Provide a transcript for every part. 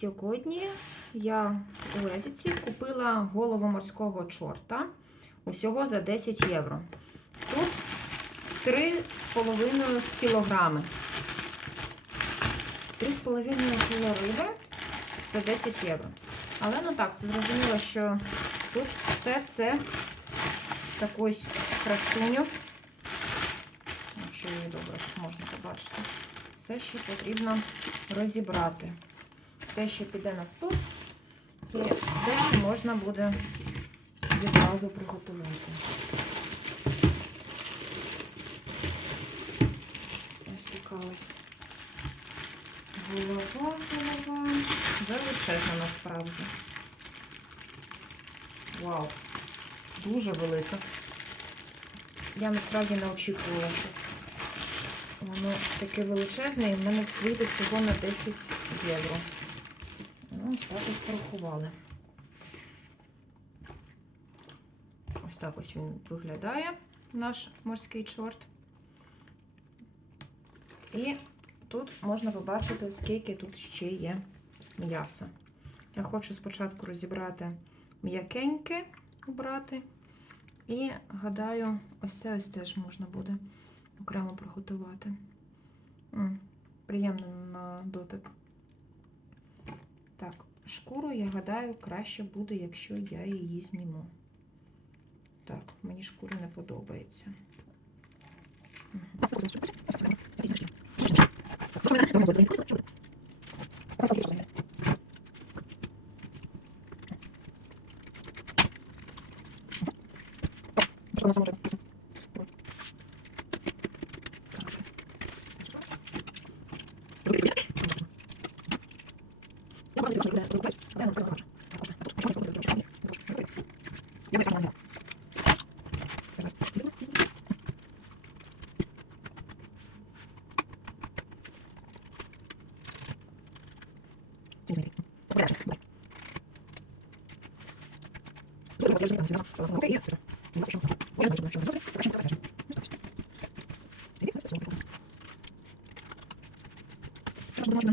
Сьогодні я у Едиці купила голову морського чорта усього за 10 євро. Тут 3,5 кілограми. 3,5 кіло риби за 10 євро. Але ну так, це зрозуміло, що тут все це таку ось красуню. Якщо її добре можна побачити. Все ще потрібно розібрати. Те, що піде на суп, і те, що можна буде відразу приготувати. Ось така ось голова, голова. Величезна насправді. Вау! Дуже велика. Я насправді не очікувала, що воно таке величезне і в мене вийде всього на 10 євро. Ось так ось порахували. Ось так ось він виглядає, наш морський чорт. І тут можна побачити, скільки тут ще є м'яса. Я хочу спочатку розібрати м'якеньке, обрати. І гадаю, ось це ось теж можна буде окремо приготувати. М, Приємно на дотик. Так, шкуру, я гадаю, краще буде, якщо я її зніму. Так, мені шкура не подобається. Можна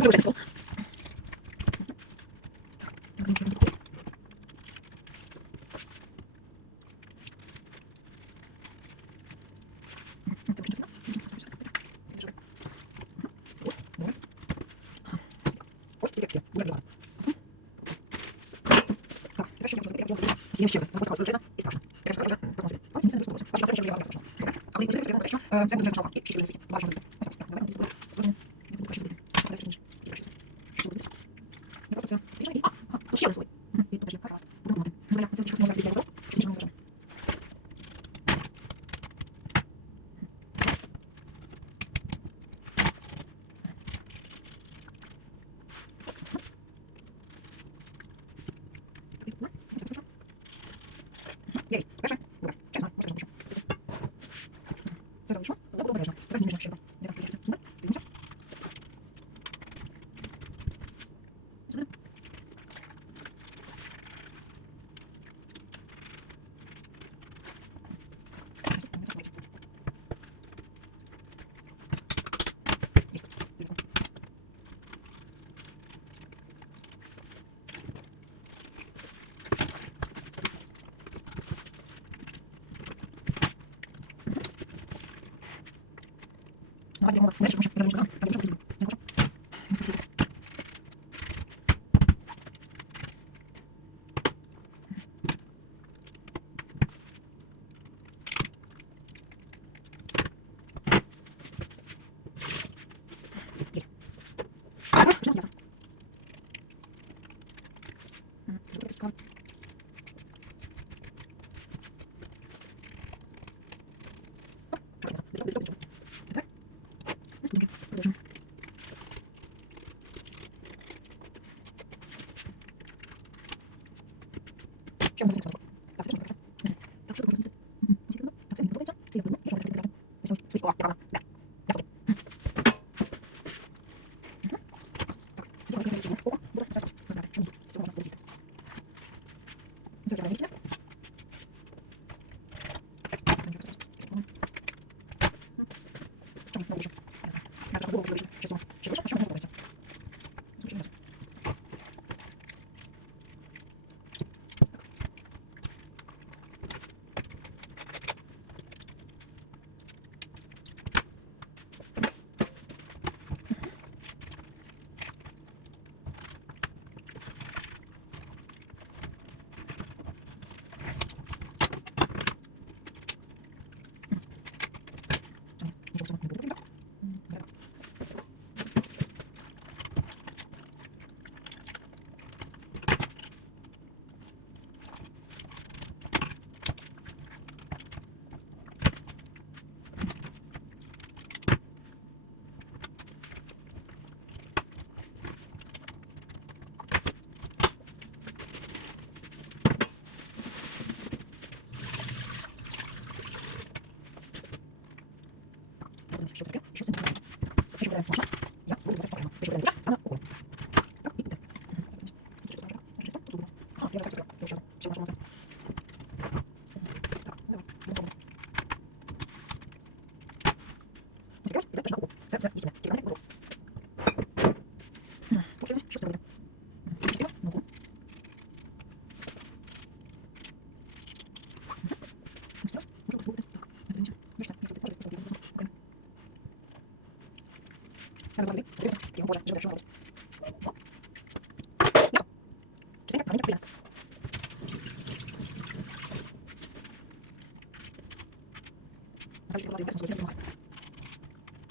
Jej, proszę. Dobra, czekaj, proszę. Co zrobisz? Dobra, dobra, dobra. Pewnie, że szybko. I'm going to go.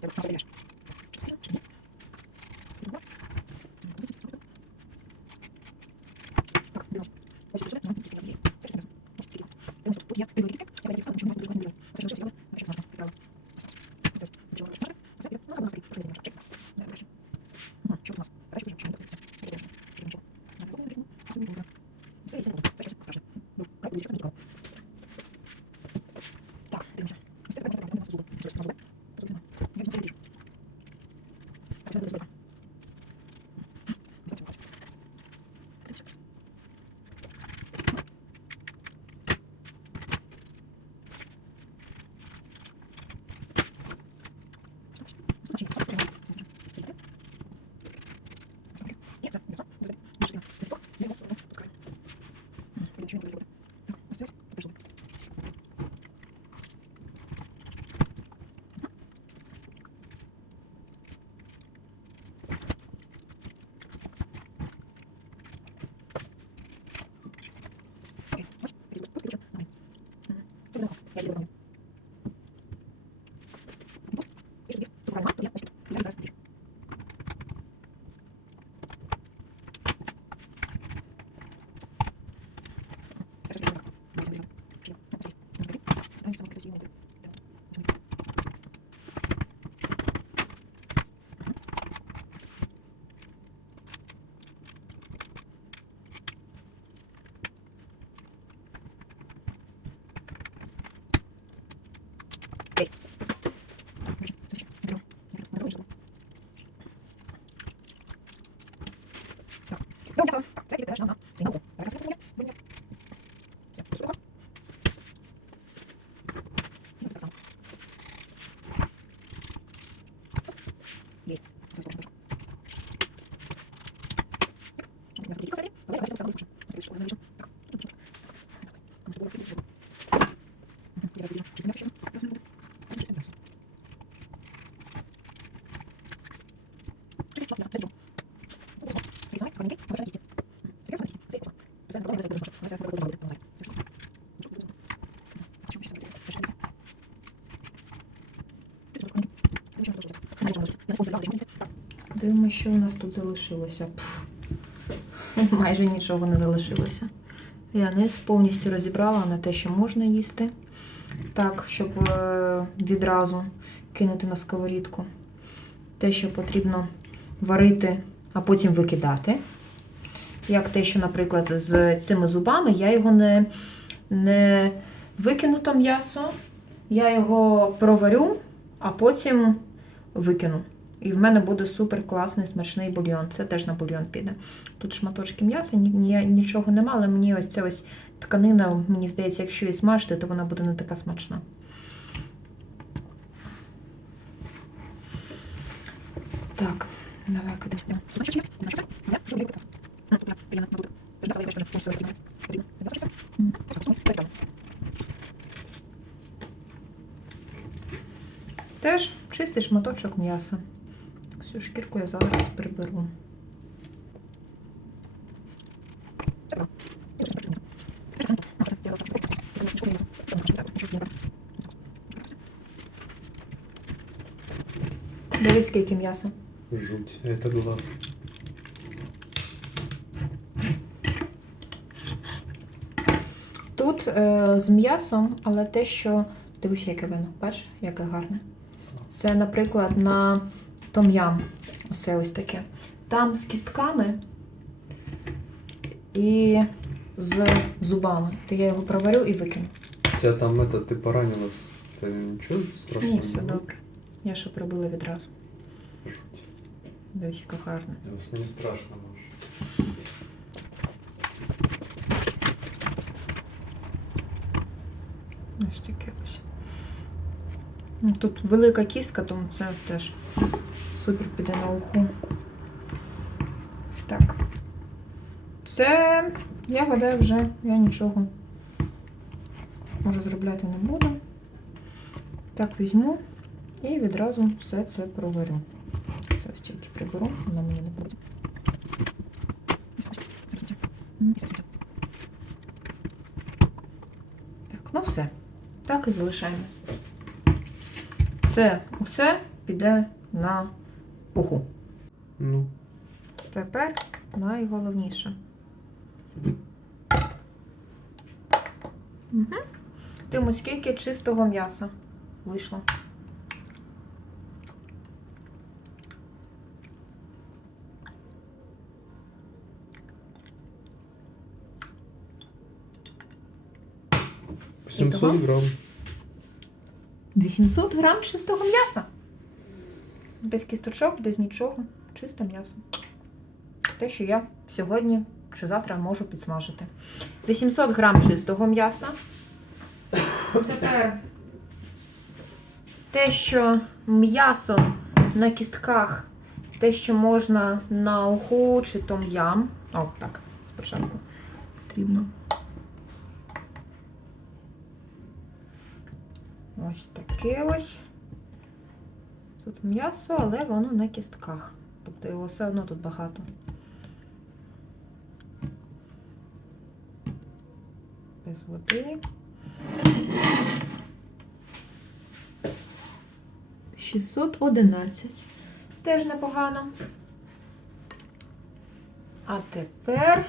Ти Дивимося, що у нас тут залишилося. Пф. Майже нічого не залишилося. Я не повністю розібрала на те, що можна їсти. Так, щоб е, відразу кинути на сковорідку. Те, що потрібно варити, а потім викидати. Як те, що, наприклад, з цими зубами я його не не викину то м'ясо, я його проварю, а потім викину. І в мене буде супер класний смачний бульйон. Це теж на бульйон піде. Тут шматочки м'яса, нічого нема, але мені ось ця ось тканина, мені здається, якщо її смажити, то вона буде не така смачна. Так, давай куди кудись. Теж чистий шматочок м'яса. Всю шкірку я зараз приберу. Дивись, скільки м'яса. Жуть. Это глаз. Тут е, з м'ясом, але те, що. Дивись, яке вино. Бачиш, яке гарне. Це, наприклад, на том'ям. Оце ось таке. Там з кістками і з зубами. То я його проварю і викину. Тебя там это, ты поранилась. Ты ничего страшного? Ні, все не было? добре. Я що пробила відразу. Жуть. Дивись, яка гарна. Не страшно, может. Тут велика кістка, тому це теж супер піде на уху. Так. Це, я гадаю, вже я нічого розробляти не буду. Так візьму і відразу все це проварю. Це ось тільки приберу, воно мені не буде. Так, ну все. Так і залишаємо. Це усе піде на уху. Ну, Тепер найголовніше. Угу. Тиму, скільки чистого м'яса вийшло? Итого? 700 грамм. 800 грам чистого м'яса. Без кісточок, без нічого. Чисте м'ясо. Те, що я сьогодні чи завтра можу підсмажити. 800 грам чистого м'яса. Тепер те, що м'ясо на кістках, те, що можна на уху чи том-ям. О, так, спочатку потрібно. Ось таке ось. Тут м'ясо, але воно на кістках. Тобто його все одно тут багато. Без води. Шістсот одинадцять. Теж непогано. А тепер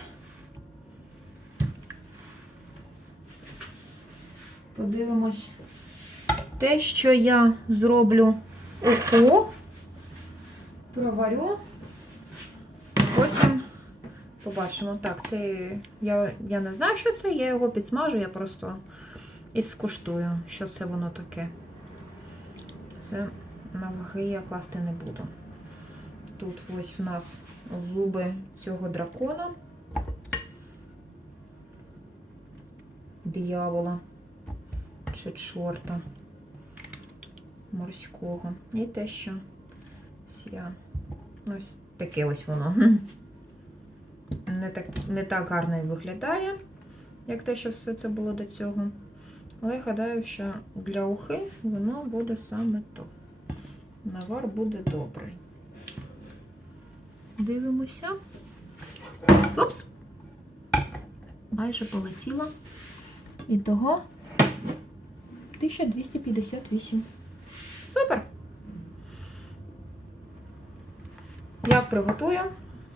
подивимось те, що я зроблю уху, проварю, потім побачимо. Так, це я, я не знаю, що це, я його підсмажу, я просто і скуштую, що це воно таке. Це на ваги я класти не буду. Тут ось в нас зуби цього дракона. Диявола чи чорта морського. І те, що ось ось таке ось воно. Не так, не так гарно і виглядає, як те, що все це було до цього. Але я гадаю, що для ухи воно буде саме то. Навар буде добрий. Дивимося. Упс! Майже полетіло. І того 1258. Супер! Я приготую,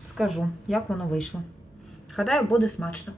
скажу, як воно вийшло. Гадаю, буде смачно.